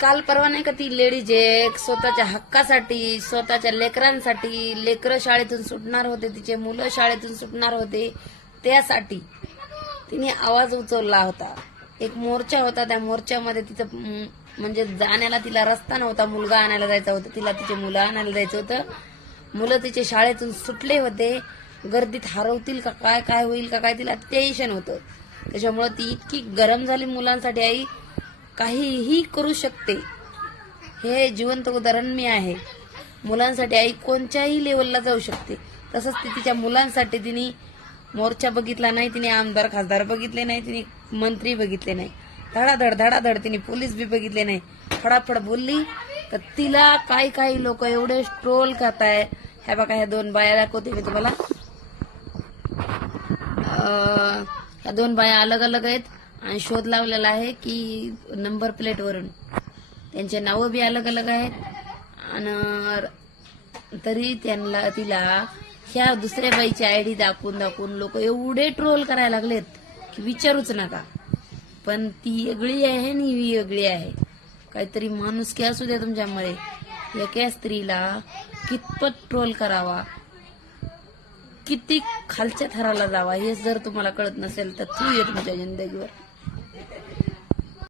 काल परवा नाही का ती लेडीज एक स्वतःच्या हक्कासाठी, स्वतःच्या लेकरांसाठी, लेकरं शाळेतून सुटणार होते, तिचे मुलं शाळेतून सुटणार होते, त्यासाठी तिने आवाज उचलला होता. एक मोर्चा होता, त्या मोर्चामध्ये तिचं म्हणजे जाण्याला तिला रस्ता नव्हता. मुलगा आणायला जायचा होता, तिला तिचे मुलं आणायला जायचं होतं. मुलं तिचे शाळेतून सुटले होते. गर्दीत हरवतील का काय, काय होईल का काय, तिला टेन्शन होतं. त्याच्यामुळे ती इतकी गरम झाली मुलांसाठी. आई काहीही करू शकते, हे जिवंत उदाहरण मी आहे. मुलांसाठी आई कोणत्याही लेवलला जाऊ शकते. तसंच ती तिच्या मुलांसाठी तिने मोर्चा बघितला नाही, तिने आमदार खासदार बघितले नाही, तिने मंत्री बघितले नाही, धडाधड तिने पोलीस बी बघितले नाही, फडाफड बोलली. तर तिला काही लोक एवढे ट्रोल करताय. ह्या बघा, ह्या दोन बाया दाखवते मी तुम्हाला. ह्या दोन बाया अलग अलग आहेत आणि शोध लावलेला आहे की नंबर प्लेट वरून त्यांचे नावं बी अलग अलग आहेत. आणि तरी तिला ह्या दुसऱ्या बाईची आयडी दाखवून लोक एवढे ट्रोल करायला लागलेत की विचारूच नका. पण ती वेगळी आहे आणि ही वेगळी आहे. काहीतरी माणुसकी असू द्या तुमच्यामध्ये. एका स्त्रीला कितपत ट्रोल करावा, किती खालच्या थराला जावा, हे जर तुम्हाला कळत नसेल तर तू ये तुमच्या जिंदगीवर.